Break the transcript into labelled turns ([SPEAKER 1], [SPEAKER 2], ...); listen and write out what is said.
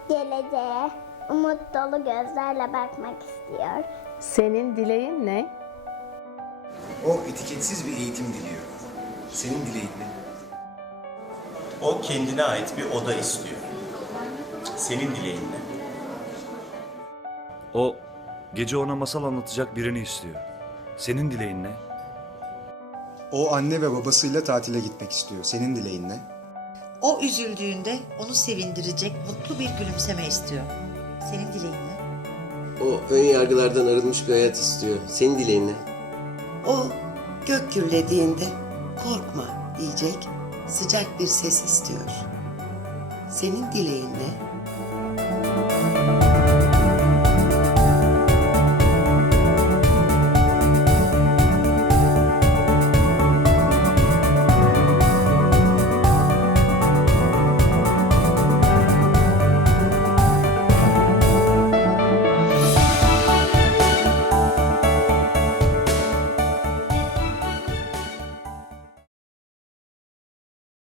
[SPEAKER 1] Geleceğe umut dolu gözlerle bakmak istiyor.
[SPEAKER 2] Senin dileğin ne?
[SPEAKER 3] O etiketsiz bir eğitim diliyor. Senin dileğin ne?
[SPEAKER 4] O kendine ait bir oda istiyor. Senin dileğin ne?
[SPEAKER 5] O gece ona masal anlatacak birini istiyor. Senin dileğin ne?
[SPEAKER 3] O anne ve babasıyla tatile gitmek istiyor. Senin dileğin ne?
[SPEAKER 6] O üzüldüğünde onu sevindirecek mutlu bir gülümseme istiyor. Senin dileğin ne?
[SPEAKER 7] O ön yargılardan arınmış bir hayat istiyor. Senin dileğin ne?
[SPEAKER 8] O gök gürlediğinde korkma diyecek sıcak bir ses istiyor. Senin dileğin ne?